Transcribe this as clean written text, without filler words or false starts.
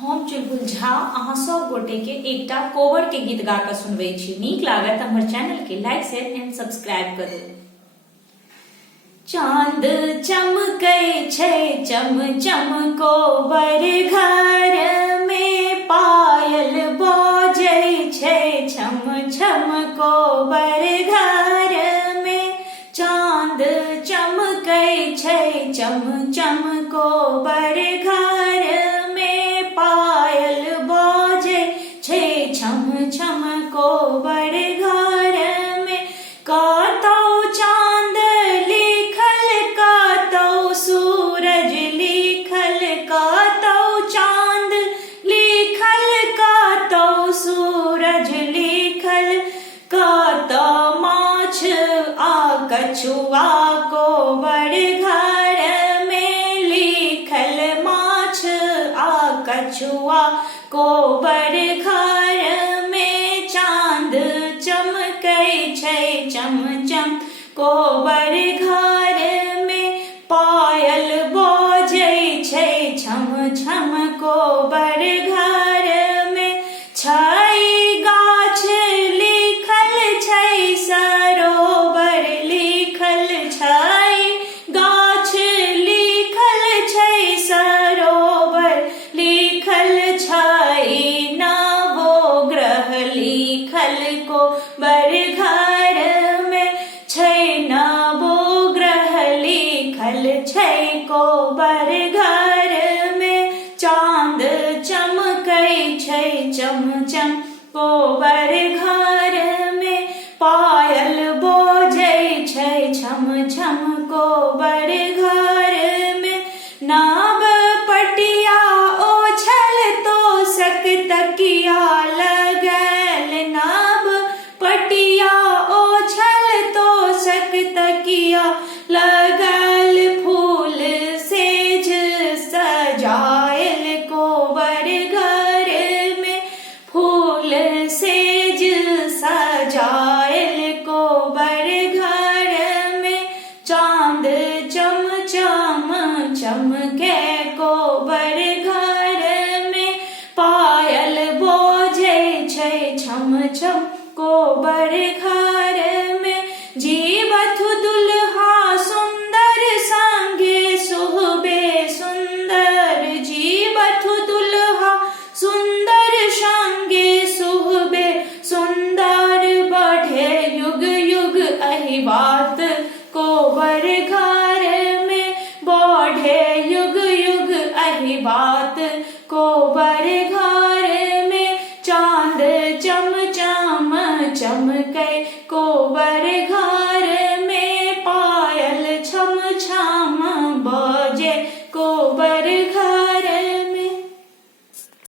हम चुलबुल झा अहाँ सब गोटे के एकटा कोवर के गीत गा के सुनबे छी। नीक लागत हमर चैनल के लाइक शेयर एंड सब्सक्राइब करू। चांद चमकै छै चम चम कोबर घर में, पायल बजै छै छम छम कोबर घर में। चांद चमकै छै चम चम कोबर घर में, पायल बजै छै छम छम कोबर घर में। कतौ चांद लिखल कतौ सूरज लिखल, कतौ चांद लिखल कतौ सूरज लिखल। कतौ माछ आ कछुआ कोबर घर में, लिखल माछ आ कछुआ कोबर घर में। चांद चमकै छै चम चम कोबर घर में, पायल बजै छै छम छम कोबर घर में। छै गाछ लिखल छै सरोवर लिखल, छै गाछ लिखल छै सरोवर लिखल। छै नवो ग्रह लिखल कोबर घर में, छै नवो ग्रह लिखल छै कोबर घर में। चांद चमकै छै चम चम कोबर घर में, पायल बजै छै छम छम कोबर घर में। नाव पटिया ओछल तोसक तकिया लगल, नाव पटिया ओछल तोसक तकिया लगल। फूल सेज सजायल कोबर घर में, फूल सेज सजायल कोबर घर में। चांद चम चम चमके कोबर घर में, पायल बजै छै छम छम कोबर घर में। जीवथु दुल्हा सुंदर संगे सोहबे सुंदर, जीवथु दुल्हा सुंदर संगे सोहबे सुंदर। बढ़े युग युग एहि बात कोबर घर में, बढ़े युग युग एहि बात कोबर घर में। चांद चम चम चमकै कोबर घर में, पायल छम छम बजे कोबर घर